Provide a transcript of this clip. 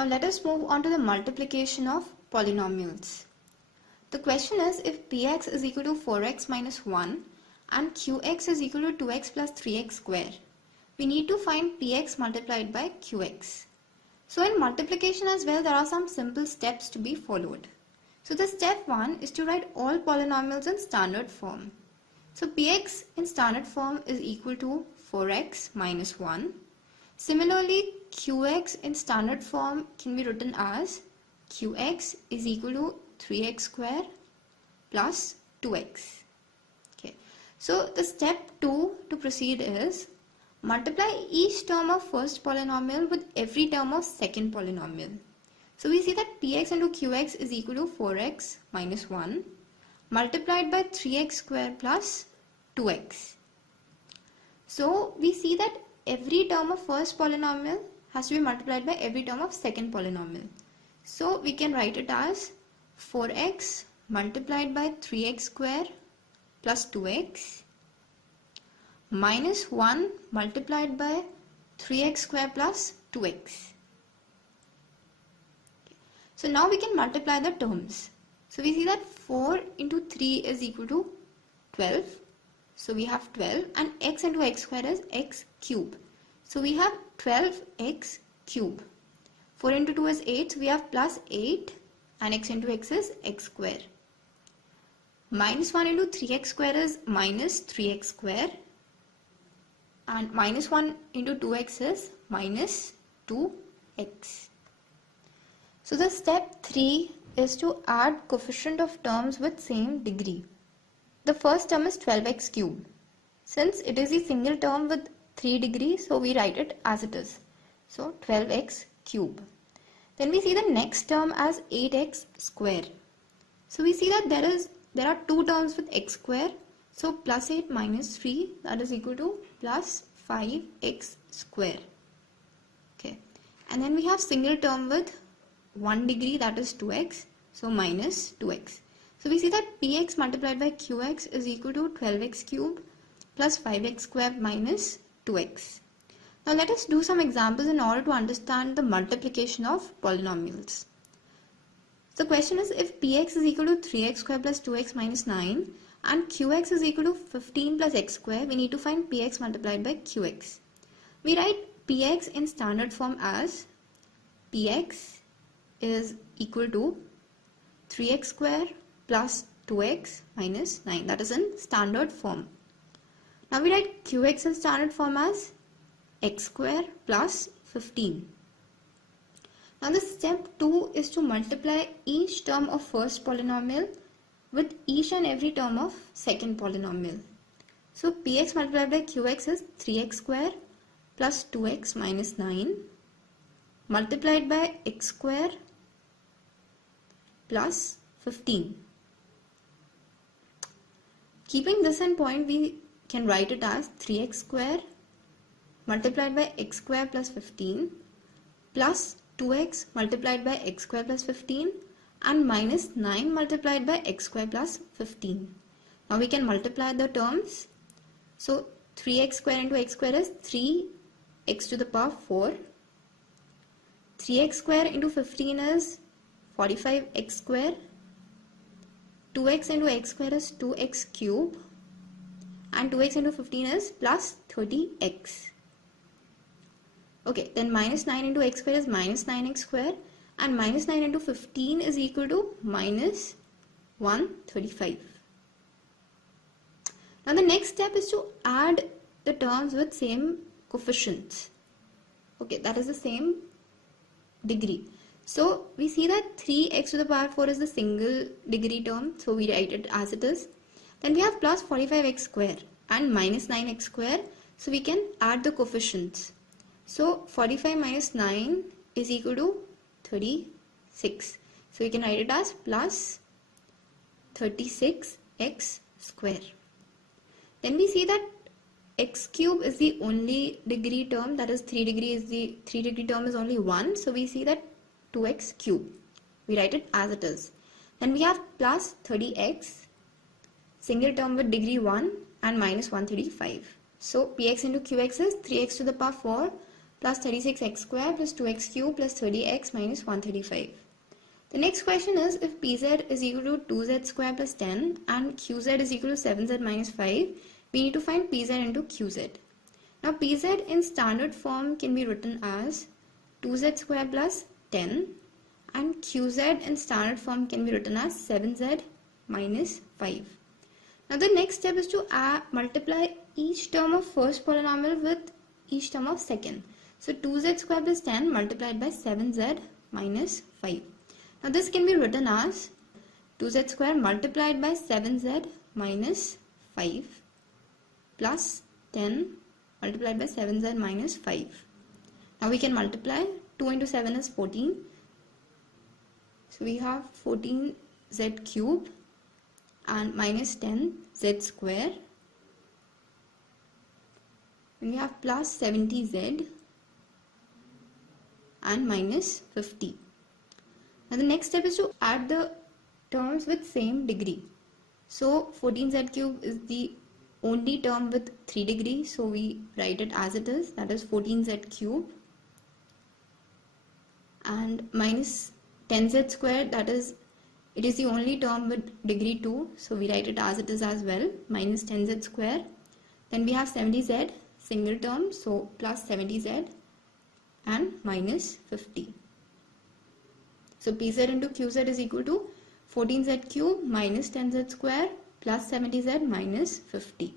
Now let us move on to the multiplication of polynomials. The question is, if px is equal to 4x minus 1 and qx is equal to 2x plus 3x square, we need to find px multiplied by qx. So in multiplication as well, there are some simple steps to be followed. So the step 1 is to write all polynomials in standard form. So px in standard form is equal to 4x minus 1. Similarly, qx in standard form can be written as qx is equal to 3x square plus 2x. Okay. So the step 2 to proceed is multiply each term of first polynomial with every term of second polynomial. So we see that px into qx is equal to 4x minus 1 multiplied by 3x square plus 2x. So we see that every term of first polynomial has to be multiplied by every term of second polynomial. So we can write it as 4x multiplied by 3x square plus 2x minus 1 multiplied by 3x square plus 2x. So now we can multiply the terms. So we see that 4 into 3 is equal to 12. So we have 12 and x into x square is x cube. So we have 12x cube. 4 into 2 is 8. So we have plus 8 and x into x is x square. Minus 1 into 3x square is minus 3x square. And minus 1 into 2x is minus 2x. So the step 3 is to add coefficient of terms with same degree. The first term is 12x cubed. Since it is a single term with 3 degrees, so we write it as it is. So 12x cube. Then we see the next term as 8x square. So we see that there are two terms with x square. So plus 8 minus 3, that is equal to plus 5x square. Okay. And then we have single term with 1 degree, that is 2x. So minus 2x. So we see that px multiplied by qx is equal to 12x cube plus 5x square minus 2x. Now let us do some examples in order to understand the multiplication of polynomials. The question is, if px is equal to 3x square plus 2x minus 9 and qx is equal to 15 plus x square, we need to find px multiplied by qx. We write px in standard form as px is equal to 3x square plus 2x minus 9. That is in standard form. Now we write qx in standard form as x square plus 15. Now the step 2 is to multiply each term of first polynomial with each and every term of second polynomial. So px multiplied by qx is 3x square plus 2x minus 9 multiplied by x square plus 15. Keeping this in point, we can write it as 3x square multiplied by x square plus 15 plus 2x multiplied by x square plus 15 and minus 9 multiplied by x square plus 15. Now we can multiply the terms. So 3x square into x square is 3x to the power 4. 3x square into 15 is 45x square. 2x into x square is 2x cube. And 2x into 15 is plus 30x. Okay, then minus 9 into x square is minus 9x square. And minus 9 into 15 is equal to minus 135. Now the next step is to add the terms with same coefficients. Okay, that is the same degree. So we see that 3x to the power 4 is the single degree term. So we write it as it is. Then we have plus 45x square and minus 9x square. So we can add the coefficients. So 45 minus 9 is equal to 36. So we can write it as plus 36x square. Then we see that x cube is the only degree term, that is 3 degree term is only 1. So we see that 2x cube. We write it as it is. Then we have plus 30x, single term with degree 1 and minus 135. So px into qx is 3x to the power 4 plus 36x square plus 2x cube plus 30x minus 135. The next question is, if pz is equal to 2z square plus 10 and qz is equal to 7z minus 5, we need to find pz into qz. Now pz in standard form can be written as 2z square plus 10 and qz in standard form can be written as 7z minus 5. Now the next step is to multiply each term of first polynomial with each term of second. So 2z square plus 10 multiplied by 7z minus 5. Now this can be written as 2z square multiplied by 7z minus 5 plus 10 multiplied by 7z minus 5. Now we can multiply. 2 into 7 is 14. So we have 14z cube and minus 10z square. And we have plus 70z and minus 50. Now the next step is to add the terms with same degree. So 14z cube is the only term with 3 degrees, so we write it as it is, that is 14z cube, and minus 10z square, that is, it is the only term with degree 2, so we write it as it is as well, minus 10z square. Then we have 70z, single term, so plus 70z and minus 50. So pz into qz is equal to 14z cube minus 10z square plus 70z minus 50.